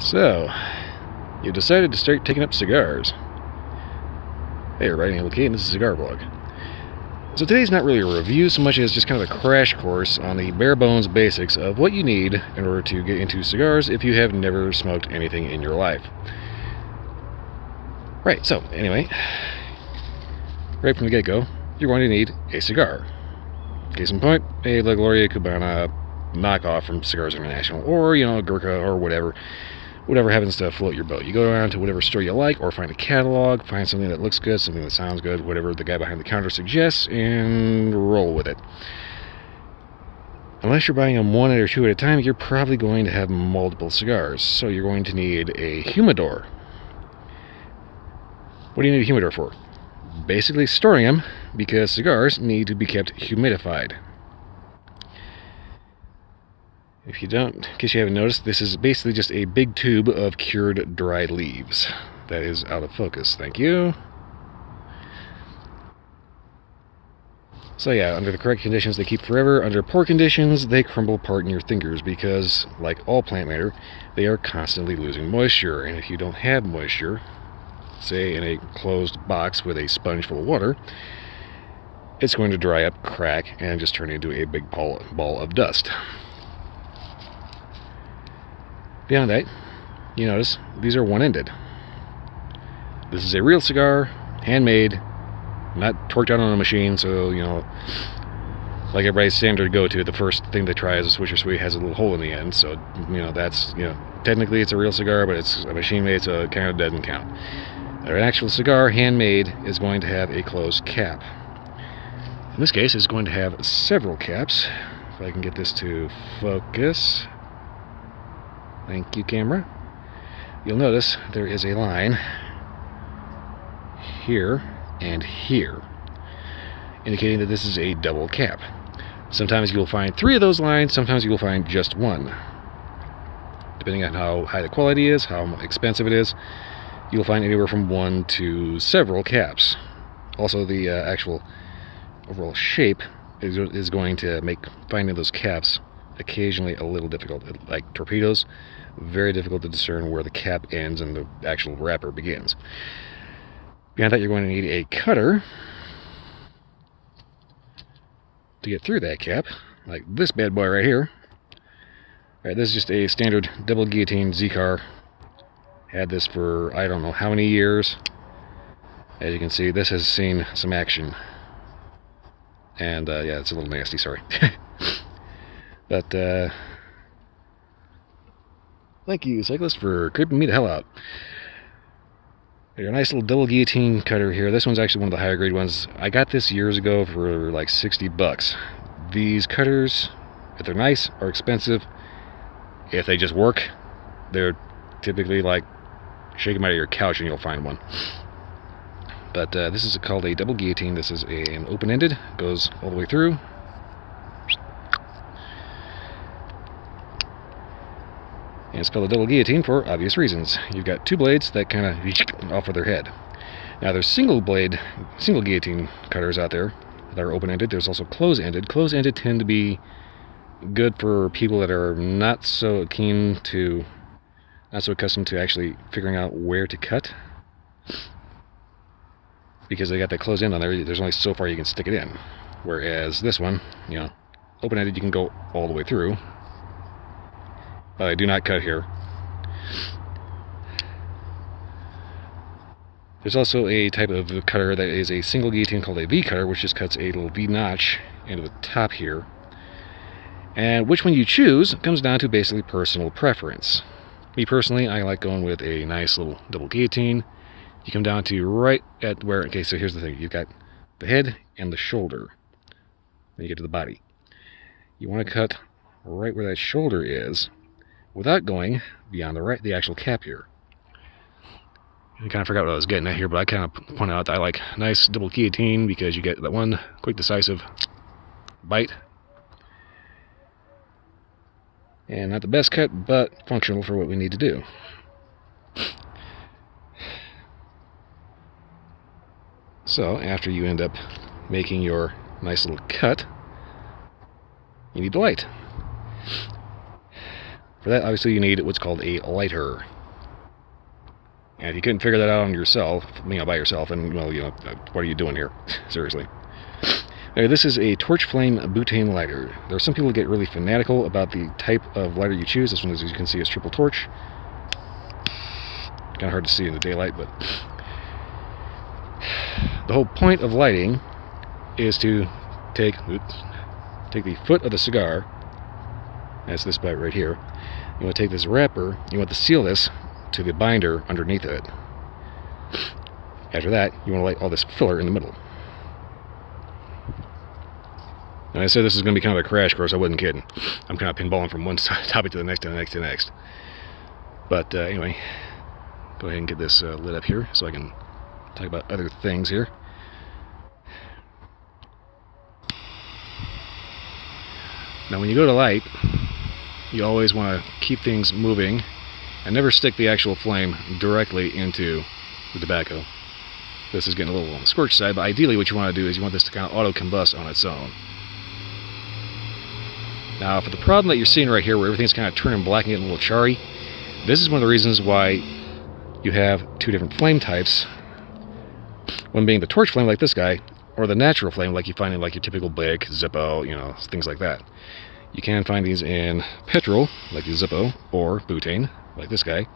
So, you decided to start taking up cigars. Hey everybody, AbelK's, and this is a cigar vlog. So today's not really a review so much as just kind of a crash course on the bare bones basics of what you need in order to get into cigars if you have never smoked anything in your life. Right, so anyway, right from the get-go, you're going to need a cigar. Case in point, a La Gloria Cubana knockoff from Cigars International, or, a Gurkha, or whatever happens to float your boat. You go around to whatever store you like, or find a catalog, find something that looks good, something that sounds good, whatever the guy behind the counter suggests, and roll with it. Unless you're buying them one or two at a time, you're probably going to have multiple cigars. So you're going to need a humidor. What do you need a humidor for? Basically storing them, because cigars need to be kept humidified. If you don't, in case you haven't noticed, this is basically just a big tube of cured dried leaves. That is out of focus, thank you. So yeah, under the correct conditions they keep forever. Under poor conditions they crumble apart in your fingers because, like all plant matter, they are constantly losing moisture. And if you don't have moisture, say in a closed box with a sponge full of water, it's going to dry up, crack, and just turn into a big ball of dust. Beyond that, you notice these are one-ended. This is a real cigar, handmade, not torqued out on a machine, so, like everybody's standard go-to, the first thing they try is a Swisher Sweet, has a little hole in the end, so, that's, technically it's a real cigar, but it's a machine-made, so it kind of doesn't count. An actual cigar, handmade, is going to have a closed cap. In this case, it's going to have several caps. If I can get this to focus. Thank you, camera. You'll notice there is a line here and here, indicating that this is a double cap. Sometimes you'll find 3 of those lines, sometimes you'll find just one. Depending on how high the quality is, how expensive it is, you'll find anywhere from 1 to several caps. Also, the actual overall shape is going to make finding those caps occasionally a little difficult. Like torpedoes, very difficult to discern where the cap ends and the actual wrapper begins. Beyond that, you're going to need a cutter to get through that cap, like this bad boy right here. Alright, this is just a standard double guillotine Cigar. Had this for I don't know how many years. As you can see, this has seen some action. And yeah, it's a little nasty, sorry. But thank you, cyclist, for creeping me the hell out. Got a nice little double guillotine cutter here. This one's actually one of the higher grade ones. I got this years ago for like 60 bucks. These cutters, if they're nice, are expensive. If they just work, they're typically like, shake them out of your couch and you'll find one. But this is called a double guillotine. This is an open-ended, goes all the way through. And it's called a double guillotine for obvious reasons. You've got 2 blades that kind of off of their head. Now there's single guillotine cutters out there that are open-ended. There's also close-ended. Close-ended tend to be good for people that are not so accustomed to actually figuring out where to cut. Because they got that closed end on there, there's only so far you can stick it in. Whereas this one, open-ended, you can go all the way through. But I do not cut here. There's also a type of cutter that is a single guillotine called a V cutter, which just cuts a little V notch into the top here. And which one you choose comes down to basically personal preference. Me personally, I like going with a nice little double guillotine. You come down to right at where, okay, so here's the thing. You've got the head and the shoulder. Then you get to the body. You want to cut right where that shoulder is, without going beyond the actual cap here. I kind of forgot what I was getting at here, but I kind of point out that I like nice double guillotine because you get that one quick, decisive bite. And not the best cut, but functional for what we need to do. So, after you end up making your nice little cut, you need the light. For that, obviously, you need what's called a lighter. And if you couldn't figure that out on yourself, by yourself, and, well, what are you doing here? Seriously. Okay, this is a torch flame butane lighter. There are some people who get really fanatical about the type of lighter you choose. This one, as you can see, is triple torch. Kind of hard to see in the daylight, but the whole point of lighting is to take the foot of the cigar. That's this bite right here. You want to take this wrapper, you want to seal this to the binder underneath it. After that, you want to light all this filler in the middle. And I said this is going to be kind of a crash course. I wasn't kidding. I'm kind of pinballing from one topic to the next, to the next, to the next. But anyway, go ahead and get this lit up here so I can talk about other things here. Now when you go to light, you always want to keep things moving and never stick the actual flame directly into the tobacco. This is getting a little on the scorch side, but ideally what you want to do is you want this to kind of auto-combust on its own. Now for the problem that you're seeing right here where everything's kind of turning black and getting a little charry, this is one of the reasons why you have two different flame types. One being the torch flame like this guy, or the natural flame like you find in like your typical Bic, Zippo, things like that. You can find these in petrol, like the Zippo, or butane, like this guy.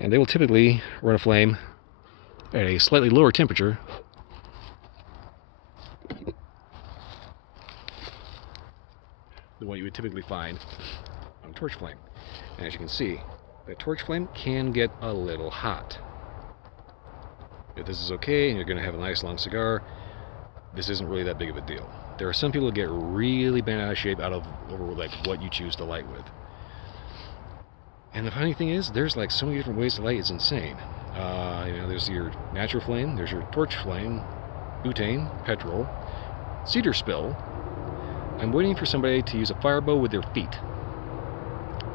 And they will typically run a flame at a slightly lower temperature than what you would typically find on a torch flame. And as you can see, that torch flame can get a little hot. If this is okay and you're going to have a nice long cigar, this isn't really that big of a deal. There are some people who get really bent out of shape over like what you choose to light with. And the funny thing is, there's like so many different ways to light, it's insane. There's your natural flame, there's your torch flame, butane, petrol, cedar spill. I'm waiting for somebody to use a fire bow with their feet.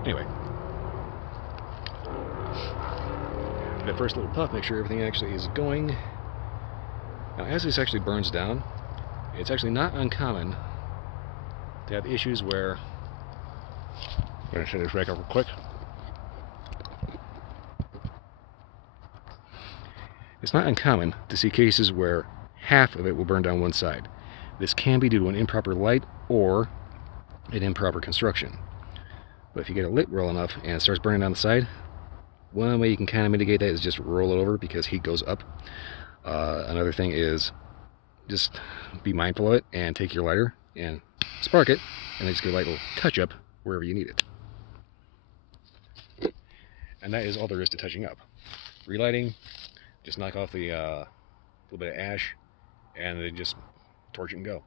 Anyway. That first little puff, make sure everything actually is going. Now as this actually burns down, it's actually not uncommon to have issues where... I'm going to shut this back up real quick. It's not uncommon to see cases where half of it will burn down one side. This can be due to an improper light or an improper construction. But if you get it lit well enough and it starts burning down the side, one way you can kind of mitigate that is just roll it over because heat goes up. Another thing is just be mindful of it and take your lighter and spark it and then just get a light little touch up wherever you need it. And that is all there is to touching up. Relighting, just knock off the little bit of ash and then just torch it and go.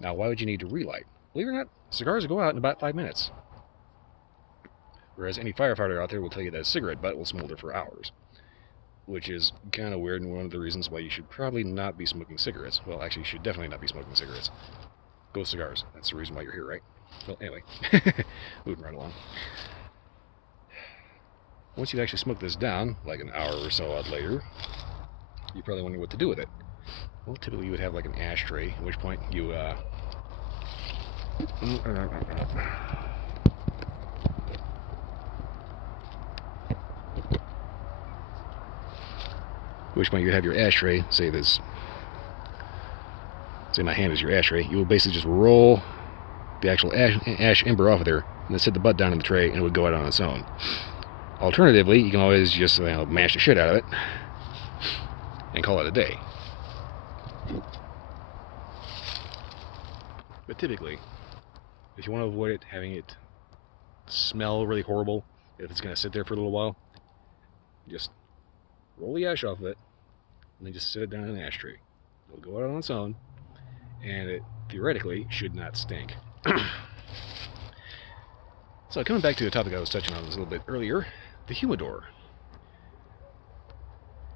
Now why would you need to relight? Believe it or not, cigars will go out in about 5 minutes. Whereas any firefighter out there will tell you that a cigarette butt will smolder for hours. Which is kind of weird and one of the reasons why you should probably not be smoking cigarettes. Well, actually, you should definitely not be smoking cigarettes. Go cigars. That's the reason why you're here, right? Well, anyway. Moving right along. Once you actually smoke this down, like an hour or so out later, you're probably wondering what to do with it. Well, typically you would have like an ashtray, at which point you, you have your ashtray, say my hand is your ashtray, you will basically just roll the actual ash ember off of there and then set the butt down in the tray and it would go out on its own. Alternatively, you can always just mash the shit out of it and call it a day. But typically, if you want to avoid it having it smell really horrible, if it's going to sit there for a little while, just roll the ash off of it and then just sit it down in an ashtray. It'll go out on its own and it theoretically should not stink. So coming back to a topic I was touching on a little bit earlier, the humidor.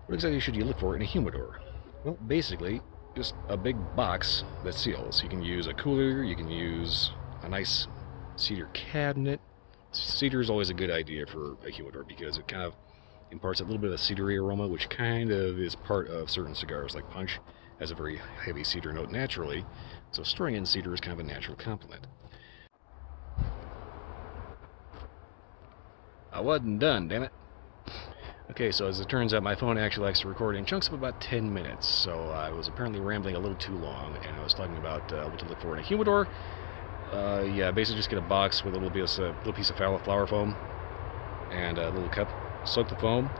What exactly should you look for in a humidor? Well, basically, just a big box that seals. You can use a cooler, you can use a nice cedar cabinet. Cedar is always a good idea for a humidor because it kind of imparts a little bit of a cedary aroma, which kind of is part of certain cigars, like Punch has a very heavy cedar note naturally, so storing it in cedar is kind of a natural complement. wasn't done, damn it. Okay, so as it turns out, my phone actually likes to record in chunks of about 10 minutes, so I was apparently rambling a little too long, and I was talking about what to look for in a humidor. Yeah, basically just get a box with a little piece of flower foam and a little cup. Soak the foam.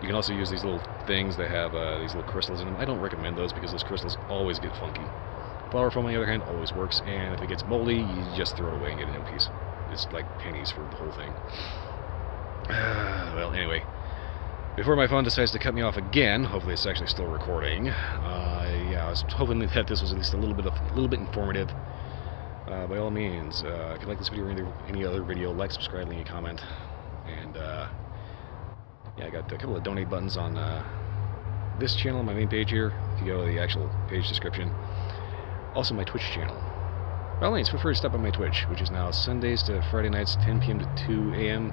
You can also use these little things that have these little crystals in them. I don't recommend those because those crystals always get funky. Flower foam, on the other hand, always works, and if it gets moldy, you just throw it away and get a new piece. It's like pennies for the whole thing. Well, anyway, before my phone decides to cut me off again, hopefully it's actually still recording. Yeah, I was hoping that this was at least a little bit informative. By all means, if you like this video or any other video, like, subscribe, leave a comment, and yeah, I got a couple of donate buttons on this channel, my main page here. If you go to the actual page description, also my Twitch channel. By all means, feel free to stop on my Twitch, which is now Sundays to Friday nights, 10 p.m. to 2 a.m.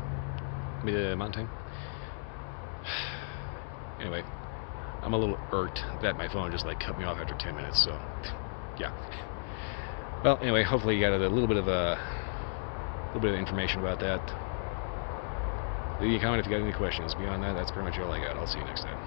Mountain Time. Anyway, I'm a little irked that my phone just like cut me off after 10 minutes, so yeah. Well, anyway, hopefully you got a little bit of information about that. Leave me a comment if you got any questions. Beyond that, that's pretty much all I got. I'll see you next time.